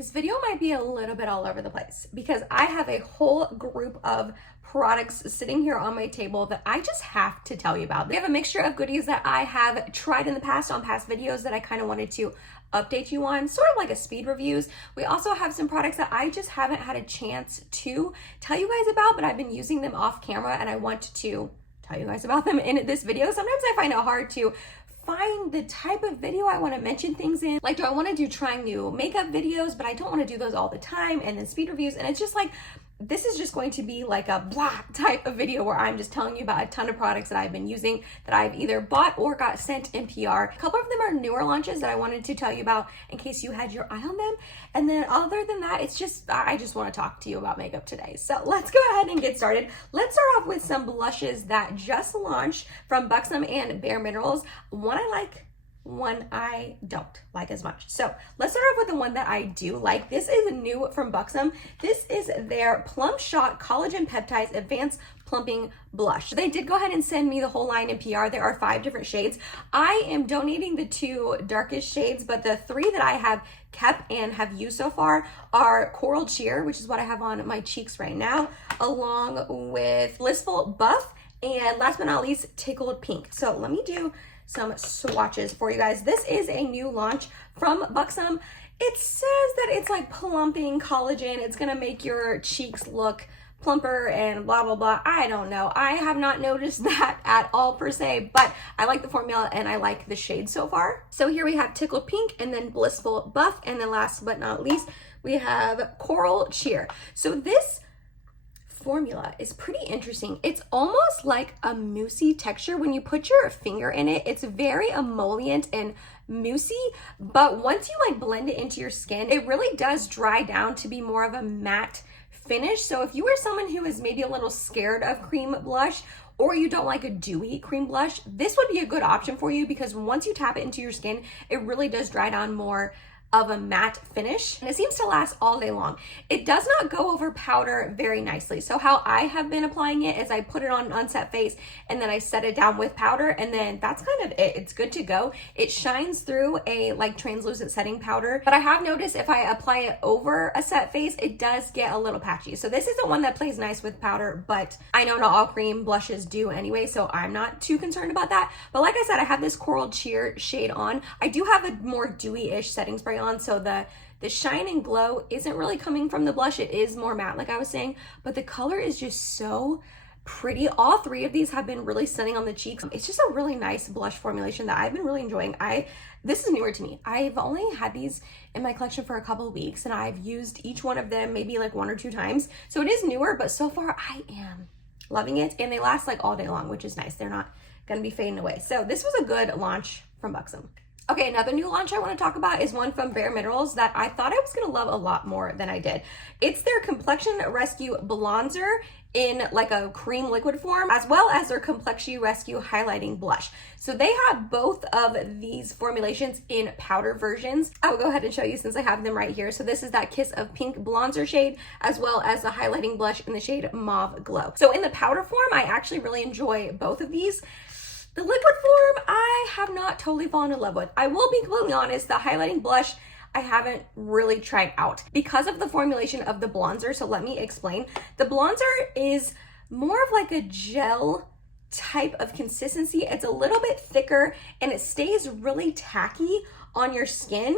This video might be a little bit all over the place because I have a whole group of products sitting here on my table that I just have to tell you about. They have a mixture of goodies that I have tried in the past on past videos that I kind of wanted to update you on, sort of like a speed reviews. We also have some products that I just haven't had a chance to tell you guys about, but I've been using them off camera and I want to tell you guys about them in this video. Sometimes I find it hard to find the type of video I want to mention things in. Like, do I want to do trying new makeup videos, but I don't want to do those all the time, and then speed reviews, and it's just like, this is just going to be like a blah type of video where I'm just telling you about a ton of products that I've been using that I've either bought or got sent in PR. A couple of them are newer launches that I wanted to tell you about in case you had your eye on them. And then other than that, it's just, I just want to talk to you about makeup today. So let's go ahead and get started. Let's start off with some blushes that just launched from Buxom and Bare Minerals. One I like, one I don't like as much. So let's start off with the one that I do like. This is new from Buxom. This is their Plum Shot Collagen Peptides Advanced Plumping Blush. They did go ahead and send me the whole line in PR. There are 5 different shades. I am donating the 2 darkest shades, but the 3 that I have kept and have used so far are Coral Cheer, which is what I have on my cheeks right now, along with Blissful Buff, and last but not least, Tickled Pink. So let me do some swatches for you guys. This is a new launch from Buxom. It says that it's like plumping collagen. It's gonna make your cheeks look plumper and blah, blah, blah. I don't know. I have not noticed that at all per se, but I like the formula and I like the shade so far. So here we have Tickled Pink and then Blissful Buff. And then last but not least, we have Coral Cheer. So this formula is pretty interesting. It's almost like a moussey texture when you put your finger in it. It's very emollient and moussey, but once you like blend it into your skin, it really does dry down to be more of a matte finish. So if you are someone who is maybe a little scared of cream blush, or you don't like a dewy cream blush, this would be a good option for you because once you tap it into your skin, it really does dry down more of a matte finish, and it seems to last all day long. It does not go over powder very nicely. So how I have been applying it is I put it on an unset face and then I set it down with powder, and then that's kind of it. It's good to go. It shines through a like translucent setting powder, but I have noticed if I apply it over a set face, it does get a little patchy. So this isn't one that plays nice with powder, but I know not all cream blushes do anyway, so I'm not too concerned about that. But like I said, I have this Coral Cheer shade on. I do have a more dewy-ish setting spray on, so the shine and glow isn't really coming from the blush. It is more matte, like I was saying, but the color is just so pretty. All 3 of these have been really stunning on the cheeks. It's just a really nice blush formulation that I've been really enjoying. This is newer to me. I've only had these in my collection for a couple of weeks, and I've used each one of them maybe like 1 or 2 times. So it is newer, but so far I am loving it, and they last like all day long, which is nice. They're not gonna be fading away. So this was a good launch from Buxom. Okay, another new launch I want to talk about is one from Bare Minerals that I thought I was going to love a lot more than I did. It's their Complexion Rescue Bronzer in like a cream liquid form, as well as their Complexion Rescue Highlighting Blush. So they have both of these formulations in powder versions. I will go ahead and show you since I have them right here. So this is that Kiss of Pink bronzer shade, as well as the highlighting blush in the shade Mauve Glow. So in the powder form, I actually really enjoy both of these. The liquid form, I have not totally fallen in love with. I will be completely honest, the highlighting blush, I haven't really tried out because of the formulation of the bronzer. So let me explain. The bronzer is more of like a gel type of consistency. It's a little bit thicker and it stays really tacky on your skin.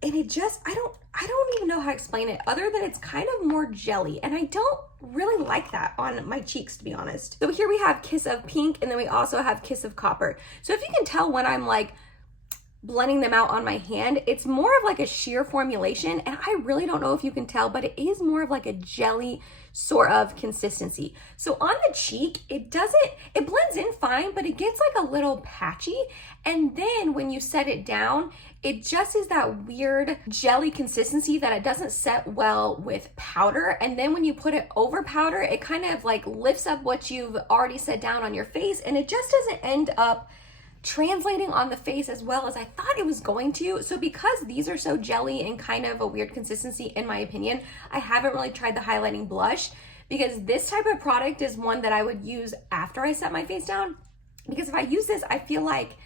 And it just, I don't even know how to explain it other than it's kind of more jelly, and I don't really like that on my cheeks, to be honest. So here we have Kiss of Pink, and then we also have Kiss of Copper. So if you can tell when I'm like blending them out on my hand, it's more of like a sheer formulation, and I really don't know if you can tell, but it is more of like a jelly sort of consistency. So on the cheek, it blends in fine, but it gets like a little patchy, and then when you set it down, it just is that weird jelly consistency that it doesn't set well with powder. And then when you put it over powder, it kind of like lifts up what you've already set down on your face, and it just doesn't end up translating on the face as well as I thought it was going to. So because these are so jelly and kind of a weird consistency in my opinion, I haven't really tried the highlighting blush, because this type of product is one that I would use after I set my face down, because if I use this, I feel like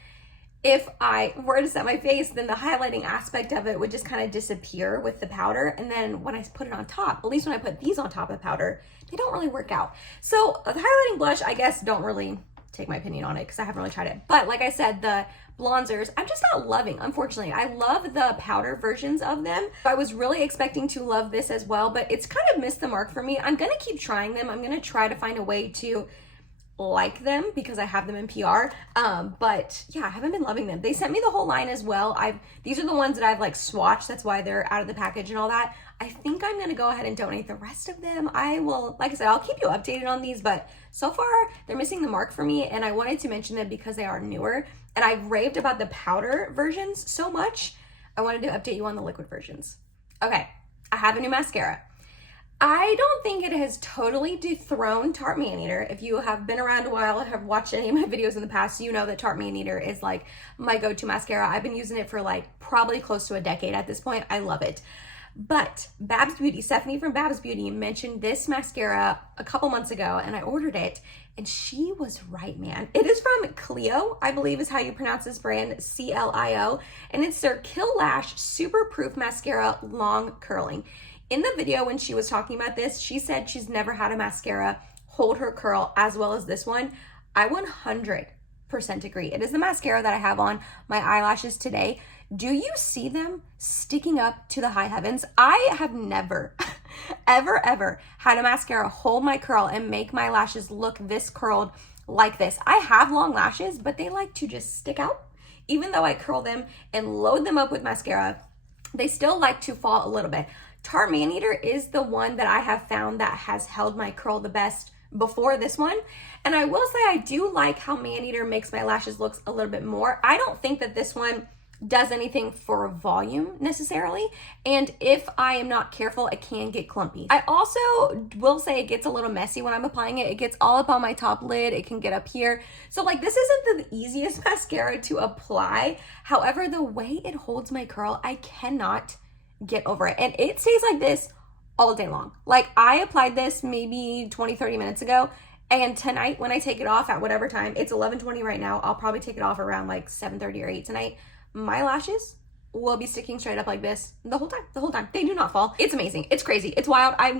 if I were to set my face, then the highlighting aspect of it would just kind of disappear with the powder. And then when I put it on top, at least when I put these on top of powder, they don't really work out. So the highlighting blush, I guess, don't really take my opinion on it because I haven't really tried it. But like I said, the bronzers, I'm just not loving, unfortunately. I love the powder versions of them. I was really expecting to love this as well, but it's kind of missed the mark for me. I'm gonna keep trying them. I'm gonna try to find a way to like them because I have them in PR. But yeah, I haven't been loving them. They sent me the whole line as well. These are the ones that I've like swatched. That's why they're out of the package and all that. I think I'm gonna go ahead and donate the rest of them. I will, like I said, I'll keep you updated on these, but so far they're missing the mark for me, and I wanted to mention them because they are newer, and I've raved about the powder versions so much. I wanted to update you on the liquid versions. Okay, I have a new mascara. I don't think it has totally dethroned Tarte Maneater. If you have been around a while or have watched any of my videos in the past, you know that Tarte Maneater is like my go-to mascara. I've been using it for like probably close to a decade at this point. I love it. But Babs Beauty, Stephanie from Babs Beauty mentioned this mascara a couple months ago, and I ordered it, and she was right, man. It is from Cleo, I believe is how you pronounce this brand, C-L-I-O, and it's their Kill Lash Super Proof Mascara Long Curling. In the video when she was talking about this, she said she's never had a mascara hold her curl as well as this one. I 100% agree. It is the mascara that I have on my eyelashes today. Do you see them sticking up to the high heavens? I have never, ever had a mascara hold my curl and make my lashes look this curled like this. I have long lashes, but they like to just stick out. Even though I curl them and load them up with mascara, they still like to fall a little bit. Tarte Maneater is the one that I have found that has held my curl the best before this one. And I will say I do like how Maneater makes my lashes look a little bit more. I don't think that this one does anything for volume necessarily. And if I am not careful, it can get clumpy. I also will say it gets a little messy when I'm applying it. It gets all up on my top lid. It can get up here. So like this isn't the easiest mascara to apply. However, the way it holds my curl, I cannot get over it. And it stays like this all day long. Like I applied this maybe 20-30 minutes ago, and tonight when I take it off at whatever time, it's 11:20 right now, I'll probably take it off around like 7:30 or 8 tonight. My lashes will be sticking straight up like this the whole time. They do not fall. It's amazing. It's crazy. It's wild. I've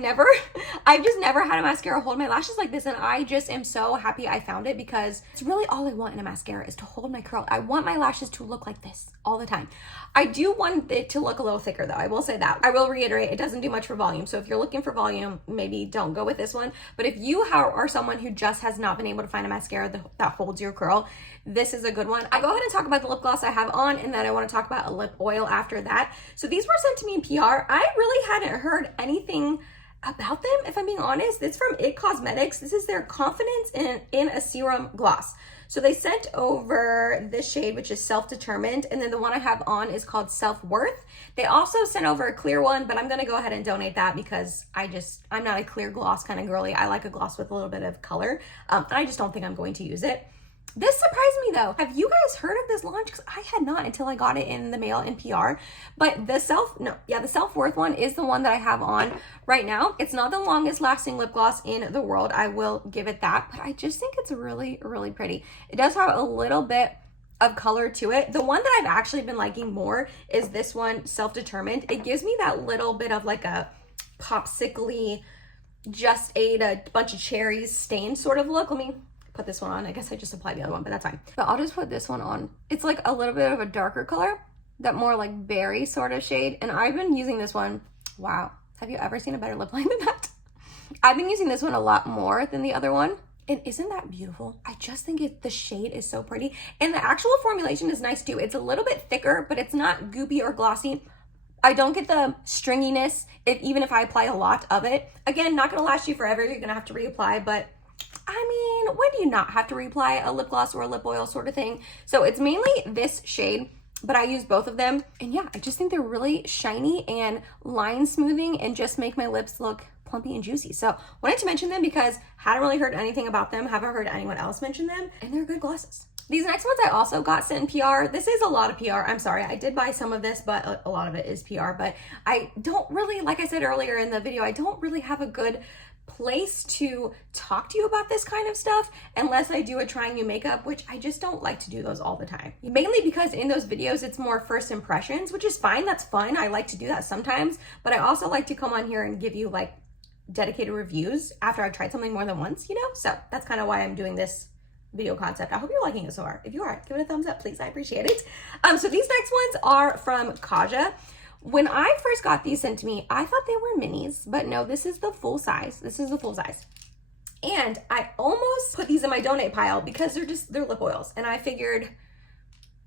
just never had a mascara hold my lashes like this, and I just am so happy I found it because it's really all I want in a mascara is to hold my curl. I want my lashes to look like this all the time. I do want it to look a little thicker though. I will say that. I will reiterate, it doesn't do much for volume. So if you're looking for volume, maybe don't go with this one. But if you are someone who just has not been able to find a mascara that holds your curl, this is a good one. I'll go ahead and talk about the lip gloss I have on, and then I want to talk about a lip oil after that. So these were sent to me in PR. I really hadn't heard anything about them, if I'm being honest. It's from It Cosmetics. This is their Confidence in a Serum Gloss. So they sent over this shade, which is Self-Determined, and then the one I have on is called Self-Worth. They also sent over a clear one, but I'm gonna go ahead and donate that because I'm not a clear gloss kind of girly. I like a gloss with a little bit of color, and I just don't think I'm going to use it. This surprised me though. Have you guys heard of this launch? Because I had not until I got it in the mail in PR. But the Self-Worth one is the one that I have on right now. It's not the longest lasting lip gloss in the world. I will give it that. But I just think it's really, really pretty. It does have a little bit of color to it. The one that I've actually been liking more is this one, Self-Determined. It gives me that little bit of like a popsicle-y, just ate a bunch of cherries stain sort of look. Let me put this one on. I guess I just applied the other one, but that's fine. But I'll just put this one on. It's like a little bit of a darker color, that more like berry sort of shade. And I've been using this one. Wow. Have you ever seen a better lip line than that? I've been using this one a lot more than the other one. And isn't that beautiful? I just think the shade is so pretty. And the actual formulation is nice too. It's a little bit thicker, but it's not goopy or glossy. I don't get the stringiness, even if I apply a lot of it. Again, not gonna last you forever. You're gonna have to reapply, but I mean, when do you not have to reapply a lip gloss or a lip oil sort of thing? So it's mainly this shade, but I use both of them. And yeah, I just think they're really shiny and line smoothing and just make my lips look plumpy and juicy. So wanted to mention them because hadn't really heard anything about them, haven't heard anyone else mention them, and they're good glosses. These next ones I also got sent in PR. This is a lot of PR. I'm sorry. I did buy some of this, but a lot of it is PR. But I don't really, like I said earlier in the video, I don't really have a good place to talk to you about this kind of stuff unless I do a trying new makeup, which I just don't like to do those all the time. Mainly because in those videos, it's more first impressions, which is fine. That's fun. I like to do that sometimes. But I also like to come on here and give you like dedicated reviews after I've tried something more than once, you know? So that's kind of why I'm doing this video concept. I hope you're liking it so far. If you are, give it a thumbs up, please. I appreciate it. So these next ones are from Kaja. When I first got these sent to me, I thought they were minis, but no, this is the full size. This is the full size. And I almost put these in my donate pile because they're lip oils. And I figured,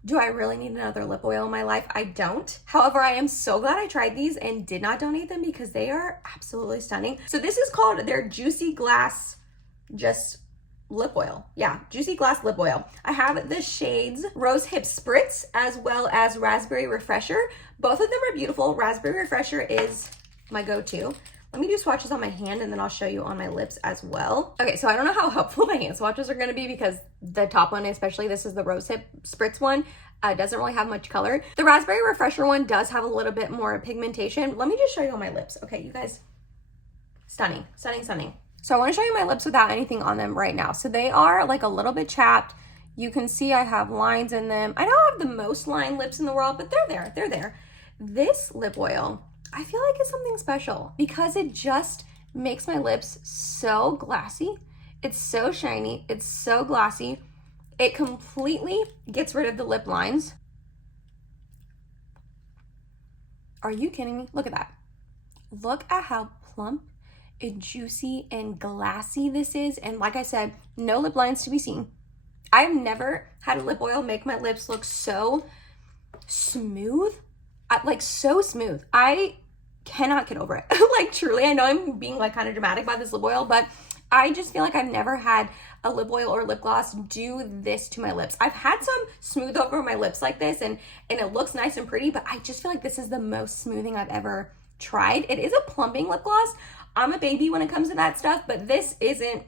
do I really need another lip oil in my life? I don't. However, I am so glad I tried these and did not donate them because they are absolutely stunning. So this is called their Juicy Glass Just lip oil. Yeah, Juicy Glass lip oil. I have the shades Rose Hip Spritz as well as Raspberry Refresher. Both of them are beautiful. Raspberry Refresher is my go-to. Let me do swatches on my hand and then I'll show you on my lips as well. Okay, so I don't know how helpful my hand swatches are going to be because the top one, especially this is the Rose Hip Spritz one, doesn't really have much color. The Raspberry Refresher one does have a little bit more pigmentation. Let me just show you on my lips. Okay, you guys, stunning, stunning, stunning. So I want to show you my lips without anything on them right now. So they are like a little bit chapped. You can see I have lines in them. I don't have the most lined lips in the world, but they're there, they're there. This lip oil, I feel like it's something special because it just makes my lips so glassy. It's so shiny, it's so glossy. It completely gets rid of the lip lines. Are you kidding me? Look at that. Look at how plump and juicy and glassy this is. And like I said, no lip lines to be seen. I've never had a lip oil make my lips look so smooth, like so smooth. I cannot get over it. Like truly, I know I'm being like kind of dramatic about this lip oil, but I just feel like I've never had a lip oil or lip gloss do this to my lips. I've had some smooth over my lips like this and it looks nice and pretty, but I just feel like this is the most smoothing I've ever tried. It is a plumping lip gloss. I'm a baby when it comes to that stuff, but this isn't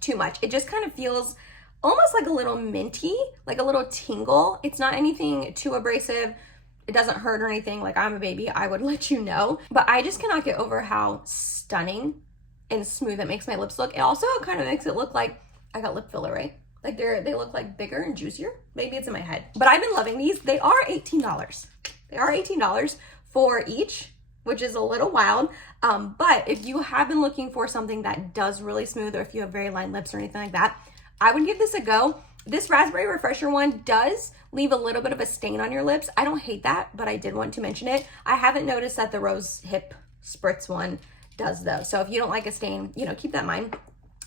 too much. It just kind of feels almost like a little minty, like a little tingle. It's not anything too abrasive. It doesn't hurt or anything. Like I'm a baby, I would let you know. But I just cannot get over how stunning and smooth it makes my lips look. It also kind of makes it look like I got lip filler, right? Like they look like bigger and juicier. Maybe it's in my head. But I've been loving these. They are $18. They are $18 for each, which is a little wild. But if you have been looking for something that does really smooth, or if you have very lined lips or anything like that, I would give this a go. This Raspberry Refresher one does leave a little bit of a stain on your lips. I don't hate that, but I did want to mention it. I haven't noticed that the Rose Hip Spritz one does though. So if you don't like a stain, you know, keep that in mind.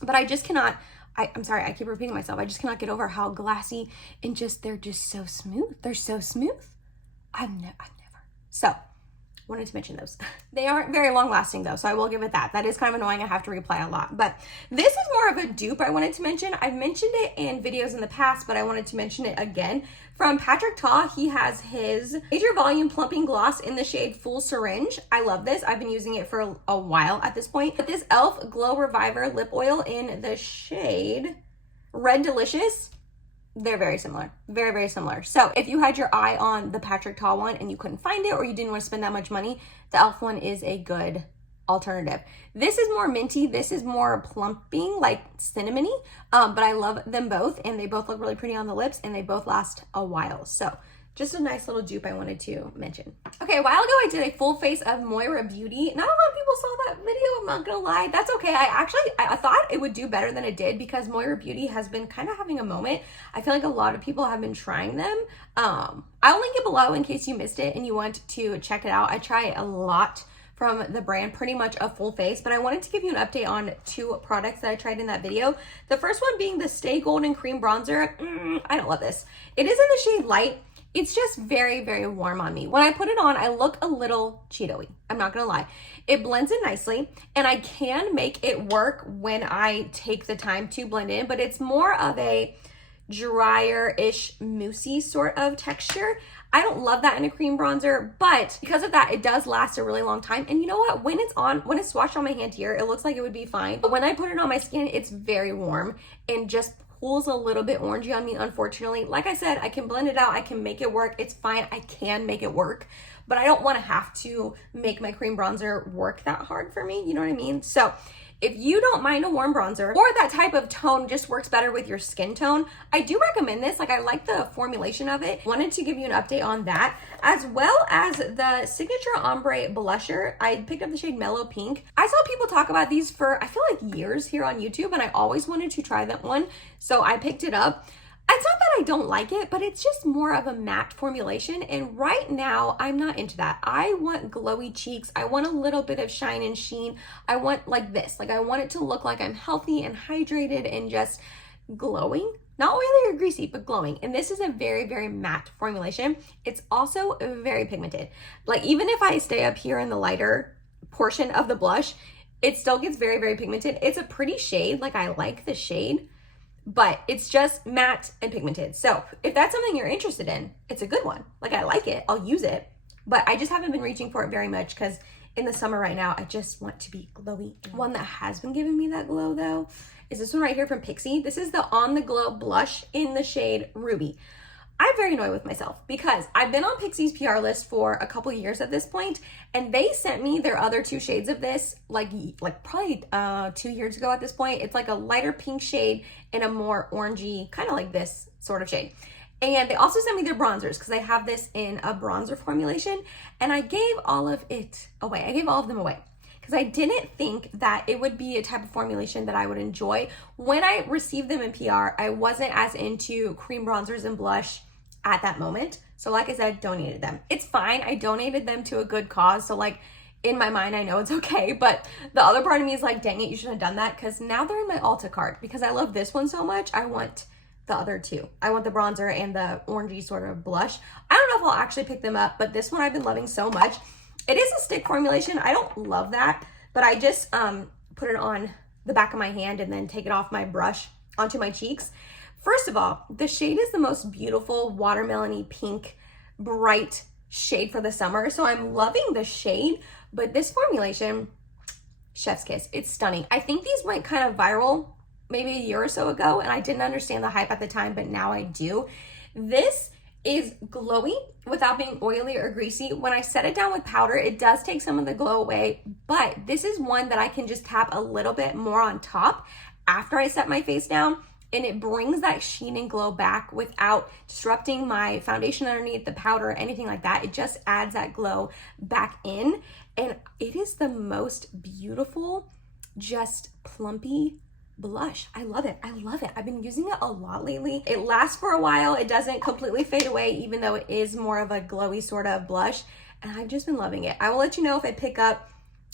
But I just cannot, I'm sorry, I keep repeating myself. I just cannot get over how glassy and they're just so smooth. They're so smooth. I've never. So wanted to mention those. They aren't very long lasting though, so I will give it that. That is kind of annoying. I have to reapply a lot, but this is more of a dupe I wanted to mention. I've mentioned it in videos in the past, but I wanted to mention it again. From Patrick Ta, he has his Major Volume Plumping Gloss in the shade Full Syringe. I love this. I've been using it for a while at this point. But this e.l.f. Glow Reviver Lip Oil in the shade Red Delicious. They're very similar, very, very similar. So if you had your eye on the Patrick Ta one and you couldn't find it or you didn't want to spend that much money, the e.l.f. one is a good alternative. This is more minty. This is more plumping, like cinnamony, but I love them both and they both look really pretty on the lips and they both last a while. So just a nice little dupe I wanted to mention. Okay, a while ago I did a full face of Moira Beauty. Not a lot of people saw that video, I'm not gonna lie. That's okay. I thought it would do better than it did because Moira Beauty has been kind of having a moment. I feel like a lot of people have been trying them. I'll link it below in case you missed it and you want to check it out. I try a lot from the brand, pretty much a full face, but I wanted to give you an update on 2 products that I tried in that video. The first one being the Stay Golden Cream Bronzer. I don't love this. It is in the shade Light. It's just very, very warm on me. When I put it on, I look a little Cheeto-y. I'm not gonna lie. It blends in nicely and I can make it work when I take the time to blend in, but it's more of a drier-ish moussey sort of texture. I don't love that in a cream bronzer, but because of that, it does last a really long time. And you know what? When it's swatched on my hand here, it looks like it would be fine. But when I put it on my skin, it's very warm and just pulls a little bit orangey on me, unfortunately. Like I said, I can blend it out. I can make it work. It's fine. I can make it work, but I don't want to have to make my cream bronzer work that hard for me. You know what I mean? So if you don't mind a warm bronzer, or that type of tone just works better with your skin tone, I do recommend this. Like, I like the formulation of it. Wanted to give you an update on that, as well as the Signature Ombre Blusher. I picked up the shade Mellow Pink. I saw people talk about these for, I feel like, years here on YouTube, and I always wanted to try that one, so I picked it up. It's not that I don't like it, but it's just more of a matte formulation, and right now I'm not into that. I want glowy cheeks. I want a little bit of shine and sheen. I want like this. Like, I want it to look like I'm healthy and hydrated and just glowing. Not oily or greasy, but glowing. And this is a very, very matte formulation. It's also very pigmented. Like, even if I stay up here in the lighter portion of the blush, it still gets very, very pigmented. It's a pretty shade. Like, I like the shade, but it's just matte and pigmented. So if that's something you're interested in, it's a good one. Like, I like it, I'll use it, but I just haven't been reaching for it very much because in the summer right now, I just want to be glowy. One that has been giving me that glow though is this one right here from Pixi. This is the On The Glow blush in the shade Ruby. I'm very annoyed with myself because I've been on Pixi's PR list for a couple years at this point, and they sent me their other two shades of this like probably 2 years ago at this point. It's like a lighter pink shade and a more orangey, kind of like this sort of shade. And they also sent me their bronzers because I have this in a bronzer formulation, and I gave all of it away. I gave all of them away because I didn't think that it would be a type of formulation that I would enjoy. When I received them in PR, I wasn't as into cream bronzers and blush at that moment. So like I said, donated them. It's fine. I donated them to a good cause. So like, in my mind, I know it's okay, but the other part of me is like, dang it, you shouldn't have done that, because now they're in my Ulta cart because I love this one so much. I want the other two. I want the bronzer and the orangey sort of blush. I don't know if I'll actually pick them up, but this one I've been loving so much. It is a stick formulation. I don't love that, but I just put it on the back of my hand and then take it off my brush onto my cheeks. First of all, the shade is the most beautiful watermelon-y pink, bright shade for the summer. So I'm loving the shade, but this formulation, chef's kiss. It's stunning. I think these went kind of viral maybe a year or so ago, and I didn't understand the hype at the time, but now I do. This is glowy without being oily or greasy. When I set it down with powder, it does take some of the glow away, but this is one that I can just tap a little bit more on top after I set my face down, and it brings that sheen and glow back without disrupting my foundation underneath, the powder, or anything like that. It just adds that glow back in, and it is the most beautiful, just plumpy blush. I love it. I love it. I've been using it a lot lately. It lasts for a while. It doesn't completely fade away, even though it is more of a glowy sort of blush, and I've just been loving it. I will let you know if I pick up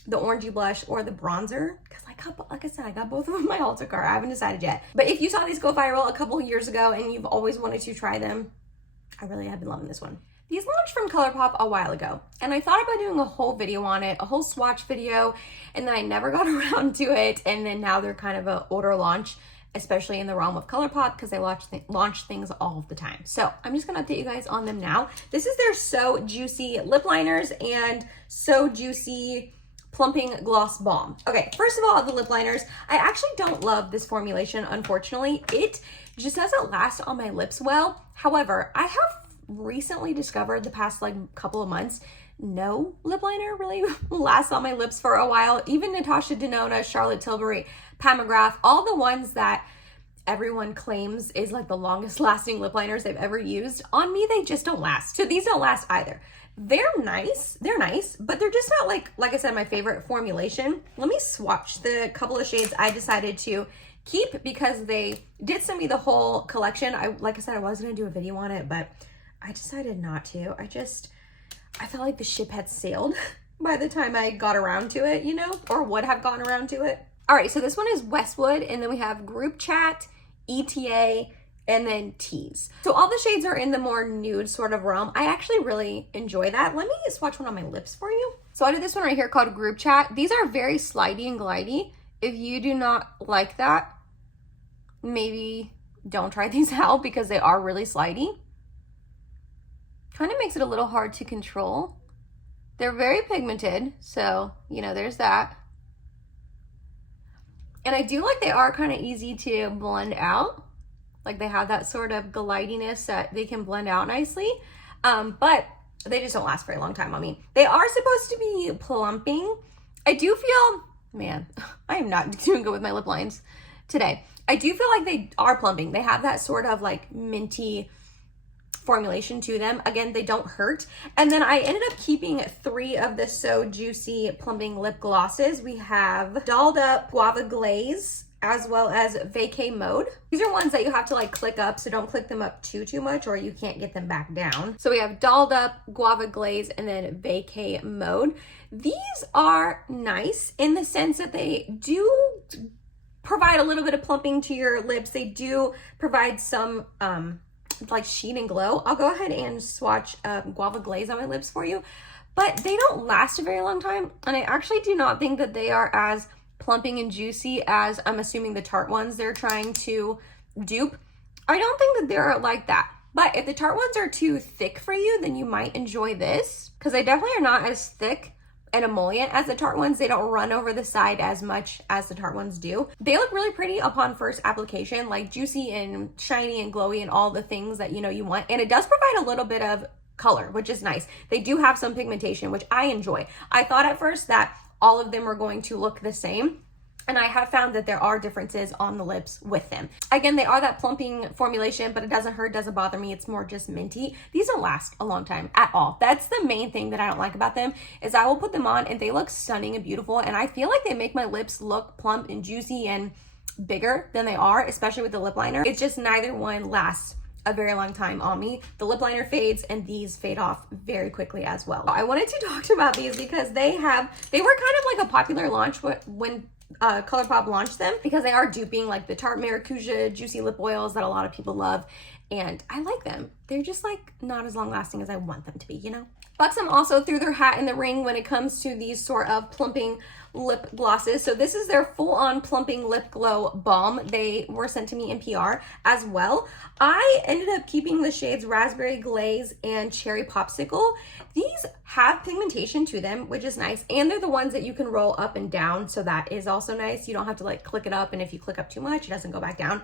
the orangey blush or the bronzer, because like I said, I got both of them in my Ulta cart. I haven't decided yet. But if you saw these go viral a couple of years ago and you've always wanted to try them, I really have been loving this one. These launched from Colourpop a while ago, and I thought about doing a whole video on it, a whole swatch video, and then I never got around to it, and then now they're kind of an older launch, especially in the realm of Colourpop, because they launch things all the time. So I'm just gonna update you guys on them now. This is their So Juicy lip liners and So Juicy Plumping Gloss Balm. Okay, first of all, the lip liners. I actually don't love this formulation, unfortunately. It just doesn't last on my lips well. However, I have recently discovered the past like couple of months, no lip liner really lasts on my lips for a while. Even Natasha Denona, Charlotte Tilbury, Pat McGrath, all the ones that everyone claims is like the longest lasting lip liners they've ever used, on me they just don't last. So these don't last either. They're nice, but they're just not like I said, my favorite formulation. Let me swatch the couple of shades I decided to keep because they did send me the whole collection. Like I said, I was gonna do a video on it, but I decided not to. I felt like the ship had sailed by the time I got around to it, you know, or would have gone around to it. All right, so this one is Westwood, and then we have Group Chat, ETA, and then Tease. So all the shades are in the more nude sort of realm. I actually really enjoy that. Let me swatch one on my lips for you. So I did this one right here called Group Chat. These are very slidey and glidey. If you do not like that, maybe don't try these out because they are really slidey. Kind of makes it a little hard to control. They're very pigmented, so, you know, there's that. And I do like they are kind of easy to blend out. Like they have that sort of glidiness that they can blend out nicely. But they just don't last very long time on me. They are supposed to be plumping. I do feel, man, I am not doing good with my lip lines today. I do feel like they are plumping. They have that sort of like minty formulation to them. Again, they don't hurt. And then I ended up keeping 3 of the So Juicy plumping lip glosses. We have Dolled Up Guava Glaze, as well as Vacay Mode. These are ones that you have to like click up, so don't click them up too much or you can't get them back down. So we have Dolled Up, Guava Glaze, and then Vacay Mode. These are nice in the sense that they do provide a little bit of plumping to your lips. They do provide some like sheen and glow. I'll go ahead and swatch Guava Glaze on my lips for you, but they don't last a very long time. And I actually do not think that they are as plumping and juicy as I'm assuming the Tarte ones they're trying to dupe. I don't think that they're like that. But if the Tarte ones are too thick for you, then you might enjoy this, because they definitely are not as thick and emollient as the Tarte ones. They don't run over the side as much as the Tarte ones do. They look really pretty upon first application, like juicy and shiny and glowy and all the things that you know you want. And it does provide a little bit of color, which is nice. They do have some pigmentation, which I enjoy. I thought at first that all of them were going to look the same, and I have found that there are differences on the lips with them. Again, they are that plumping formulation, but it doesn't hurt, doesn't bother me. It's more just minty. These don't last a long time at all. That's the main thing that I don't like about them, is I will put them on and they look stunning and beautiful, and I feel like they make my lips look plump and juicy and bigger than they are, especially with the lip liner. It's just neither one lasts a very long time on me. The lip liner fades and these fade off very quickly as well. I wanted to talk about these because they were kind of like a popular launch when Colourpop launched them, because they are duping like the Tarte Maracuja juicy lip oils that a lot of people love, and I like them. They're just like not as long lasting as I want them to be, you know? Buxom also threw their hat in the ring when it comes to these sort of plumping lip glosses. So this is their full-on plumping lip glow balm. They were sent to me in PR as well. I ended up keeping the shades Raspberry Glaze and Cherry Popsicle. These have pigmentation to them, which is nice, and they're the ones that you can roll up and down, so that is also nice. You don't have to like click it up, and if you click up too much, it doesn't go back down.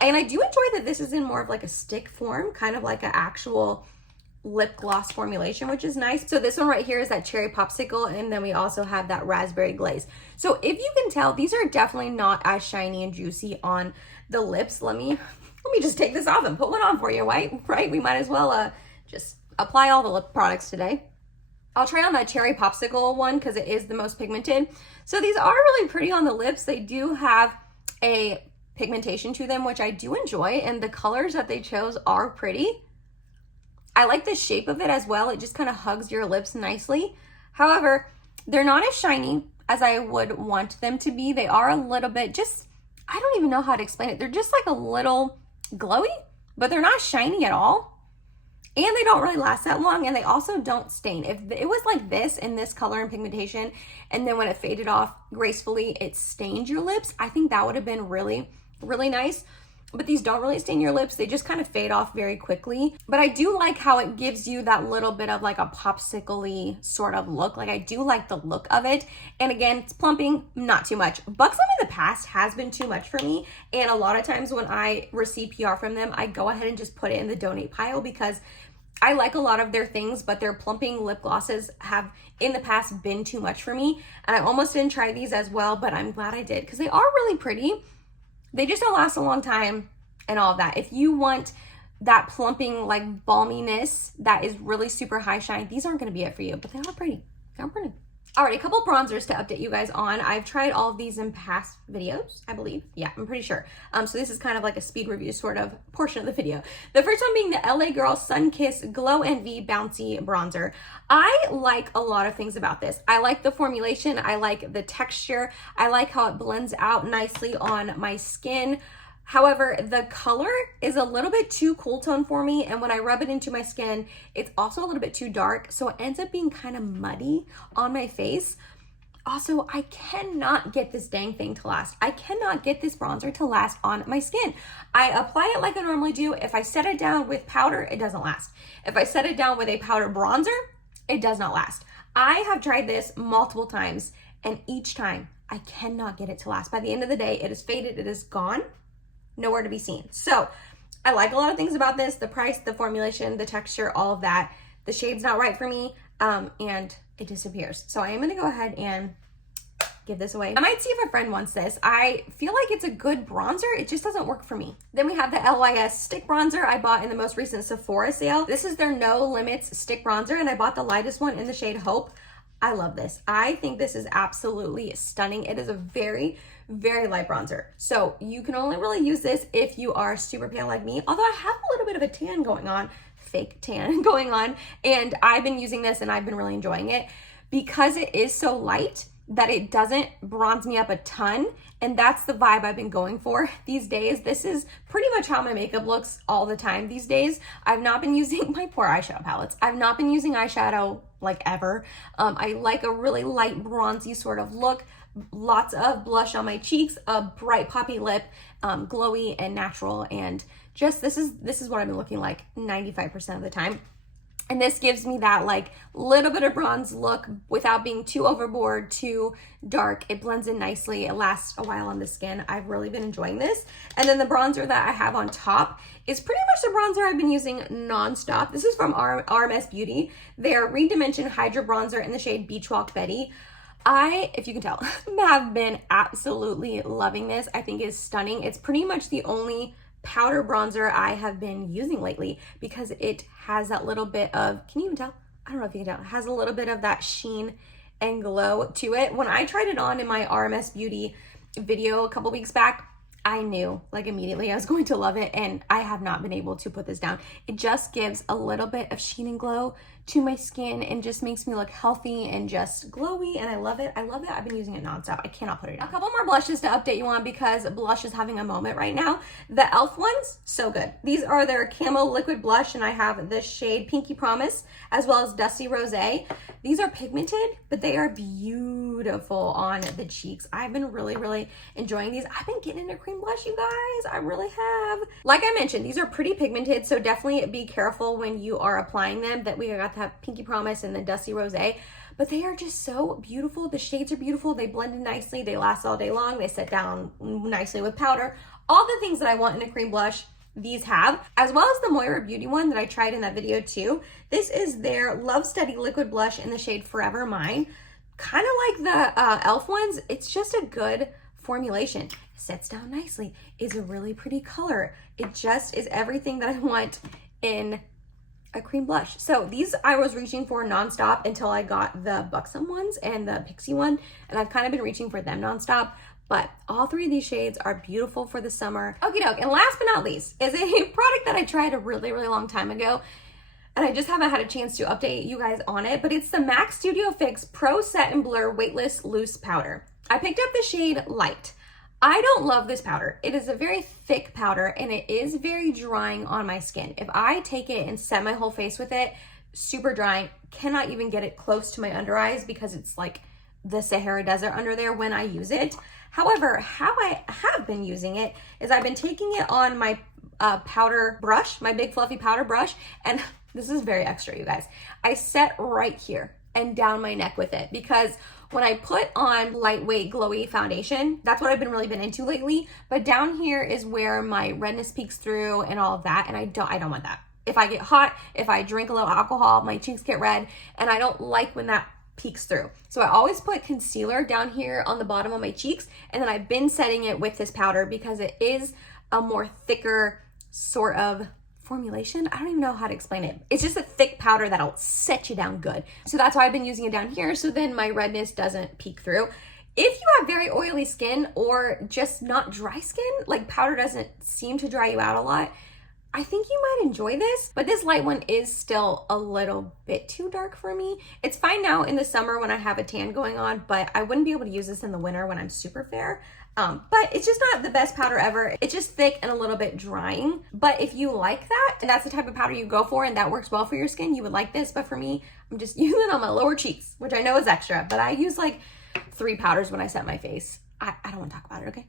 And I do enjoy that this is in more of like a stick form, kind of like an actual lip gloss formulation, which is nice. So this one right here is that Cherry Popsicle, and then we also have that Raspberry Glaze. So if you can tell, these are definitely not as shiny and juicy on the lips. Let me just take this off and put one on for you, right? We might as well just apply all the lip products today. I'll try on that Cherry Popsicle one because it is the most pigmented. So these are really pretty on the lips. They do have a pigmentation to them, which I do enjoy, and the colors that they chose are pretty. I like the shape of it as well. It just kind of hugs your lips nicely. However, they're not as shiny as I would want them to be. They are a little bit just, I don't even know how to explain it. They're just like a little glowy, but they're not shiny at all. And they don't really last that long, and they also don't stain. If it was like this in this color and pigmentation, and then when it faded off gracefully, it stained your lips, I think that would have been really, really nice. But these don't really stain your lips. They just kind of fade off very quickly. But I do like how it gives you that little bit of like a popsicle-y sort of look. Like I do like the look of it. And again, it's plumping, not too much. Buxom in the past has been too much for me. And a lot of times when I receive PR from them, I go ahead and just put it in the donate pile, because I like a lot of their things, but their plumping lip glosses have in the past been too much for me. And I almost didn't try these as well, but I'm glad I did, because they are really pretty. They just don't last a long time and all of that. If you want that plumping, like balminess that is really super high shine, these aren't going to be it for you, but they are pretty. They're pretty. All right, a couple bronzers to update you guys on. I've tried all of these in past videos, I believe. Yeah, I'm pretty sure. So this is kind of like a speed review sort of portion of the video. The first one being the LA Girl Sun Kiss Glow Envy Bouncy Bronzer. I like a lot of things about this. I like the formulation. I like the texture. I like how it blends out nicely on my skin. However, the color is a little bit too cool tone for me, and when I rub it into my skin, it's also a little bit too dark, so it ends up being kind of muddy on my face. Also, I cannot get this dang thing to last. I cannot get this bronzer to last on my skin. I apply it like I normally do. If I set it down with powder, it doesn't last. If I set it down with a powder bronzer, it does not last. I have tried this multiple times, and each time I cannot get it to last. By the end of the day, it is faded, it is gone. Nowhere to be seen. So I like a lot of things about this, the price, the formulation, the texture, all of that. The shade's not right for me, and it disappears. So I am gonna go ahead and give this away. I might see if a friend wants this. I feel like it's a good bronzer. It just doesn't work for me. Then we have the LYS stick bronzer I bought in the most recent Sephora sale. This is their No Limits stick bronzer, and I bought the lightest one in the shade Hope. I love this. I think this is absolutely stunning. It is a very, very light bronzer. So you can only really use this if you are super pale like me, although I have a little bit of a tan going on, fake tan going on, and I've been using this and I've been really enjoying it because it is so light that it doesn't bronze me up a ton, and that's the vibe I've been going for these days. This is pretty much how my makeup looks all the time these days. I've not been using my poor eyeshadow palettes. I've not been using eyeshadow like ever. I like a really light bronzy sort of look, lots of blush on my cheeks, a bright poppy lip, glowy and natural, and just this is what I've been looking like 95% of the time. And this gives me that like little bit of bronze look without being too overboard, too dark. It blends in nicely. It lasts a while on the skin. I've really been enjoying this. And then the bronzer that I have on top is pretty much the bronzer I've been using nonstop. This is from RMS Beauty. Their Redimension Hydra Bronzer in the shade Beach Walk Betty. I, if you can tell, have been absolutely loving this. I think it's stunning. It's pretty much the only powder bronzer I have been using lately because it has that little bit of, can you even tell? I don't know if you can tell. It has a little bit of that sheen and glow to it. When I tried it on in my RMS Beauty video a couple weeks back, I knew like immediately I was going to love it, and I have not been able to put this down. It just gives a little bit of sheen and glow to my skin and just makes me look healthy and just glowy, and I love it. I love it. I've been using it nonstop. I cannot put it down. A couple more blushes to update you on because blush is having a moment right now. The e.l.f. ones, so good. These are their Camo Liquid Blush, and I have the shade Pinky Promise as well as Dusty Rosé. These are pigmented, but they are beautiful on the cheeks. I've been really, really enjoying these. I've been getting into cream blush, you guys. I really have. Like I mentioned, these are pretty pigmented, so definitely be careful when you are applying them. That we got that Pinky Promise and the Dusty Rosé, but they are just so beautiful. The shades are beautiful. They blend in nicely. They last all day long. They set down nicely with powder. All the things that I want in a cream blush, these have, as well as the Moira Beauty one that I tried in that video too. This is their Love Steady Liquid Blush in the shade Forever Mine. Kind of like the e.l.f. ones. It's just a good formulation. It sets down nicely. It's a really pretty color. It just is everything that I want in a cream blush. So these I was reaching for nonstop until I got the Buxom ones and the Pixi one, and I've kind of been reaching for them nonstop. But all three of these shades are beautiful for the summer. Okie doke. And last but not least is a product that I tried a really, really long time ago, and I just haven't had a chance to update you guys on it, but it's the MAC Studio Fix Pro Set and Blur Weightless Loose Powder. I picked up the shade Light. I don't love this powder. It is a very thick powder and it is very drying on my skin. If I take it and set my whole face with it, super drying, cannot even get it close to my under eyes because it's like the Sahara Desert under there when I use it. However, how I have been using it is I've been taking it on my powder brush, my big fluffy powder brush, and this is very extra, you guys. I set right here and down my neck with it because when I put on lightweight glowy foundation, that's what I've been really into lately. But down here is where my redness peeks through and all of that, and I don't want that. If I get hot, if I drink a little alcohol, my cheeks get red, and I don't like when that peeks through. So I always put concealer down here on the bottom of my cheeks, and then I've been setting it with this powder because it is a more thicker sort of formulation. I don't even know how to explain it. It's just a thick powder that'll set you down good. So that's why I've been using it down here, so then my redness doesn't peek through. If you have very oily skin or just not dry skin, like powder doesn't seem to dry you out a lot, I think you might enjoy this, but this light one is still a little bit too dark for me. It's fine now in the summer when I have a tan going on, but I wouldn't be able to use this in the winter when I'm super fair. But it's just not the best powder ever. It's just thick and a little bit drying. But if you like that, and that's the type of powder you go for and that works well for your skin, you would like this. But for me, I'm just using it on my lower cheeks, which I know is extra, but I use like 3 powders when I set my face. I don't want to talk about it, okay?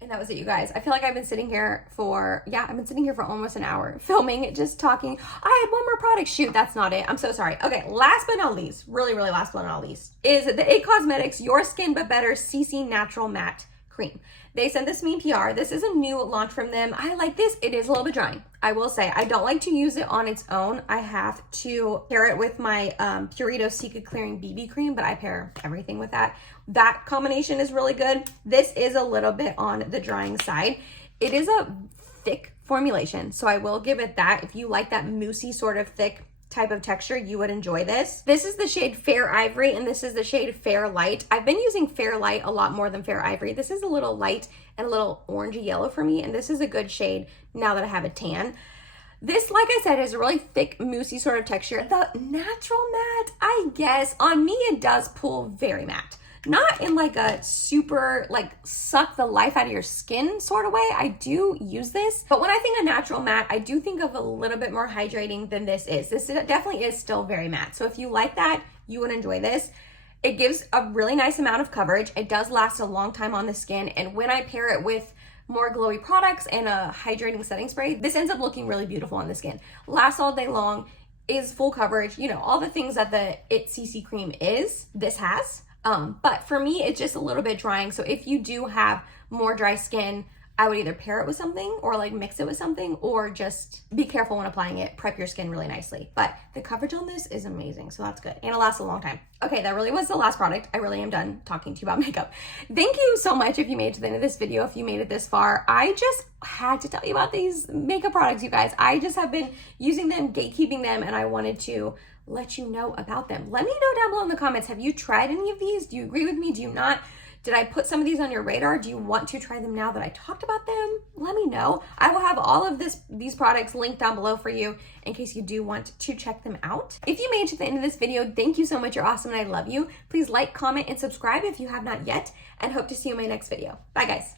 And that was it, you guys. I feel like I've been sitting here for, I've been sitting here for almost an hour filming, just talking. I had one more product. Shoot, that's not it. I'm so sorry. Okay, last but not least, really last but not least, is the IT Cosmetics Your Skin But Better CC Natural Matte cream. They sent this to me in PR. This is a new launch from them. I like this. It is a little bit drying. I will say, I don't like to use it on its own. I have to pair it with my Purito Secret Clearing BB cream, but I pair everything with that. That combination is really good. This is a little bit on the drying side. It is a thick formulation, so I will give it that. If you like that moussey sort of thick type of texture, you would enjoy this. This is the shade Fair Ivory, and this is the shade Fair Light. I've been using Fair Light a lot more than Fair Ivory. This is a little light and a little orangey yellow for me, and this is a good shade now that I have a tan. This, like I said, is a really thick, moussey sort of texture. The natural matte, I guess, on me it does pull very matte. Not in like a super like suck the life out of your skin sort of way. I do use this, but when I think of natural matte, I do think of a little bit more hydrating than this is. This definitely is still very matte. So if you like that, you would enjoy this. It gives a really nice amount of coverage. It does last a long time on the skin. And when I pair it with more glowy products and a hydrating setting spray, this ends up looking really beautiful on the skin. Lasts all day long, is full coverage, you know, all the things that the It CC cream is, this has. But for me, it's just a little bit drying. So if you do have more dry skin, I would either pair it with something or like mix it with something, or just be careful when applying it. Prep your skin really nicely. But the coverage on this is amazing, so that's good. And it lasts a long time. Okay, that really was the last product. I really am done talking to you about makeup. Thank you so much if you made it to the end of this video, if you made it this far. I just had to tell you about these makeup products, you guys. I just have been using them, gatekeeping them, and I wanted to let you know about them. Let me know down below in the comments, have you tried any of these? Do you agree with me? Do you not? Did I put some of these on your radar? Do you want to try them now that I talked about them? Let me know. I will have all of these products linked down below for you in case you do want to check them out. If you made it to the end of this video, thank you so much. You're awesome and I love you. Please like, comment, and subscribe if you have not yet, and hope to see you in my next video. Bye guys.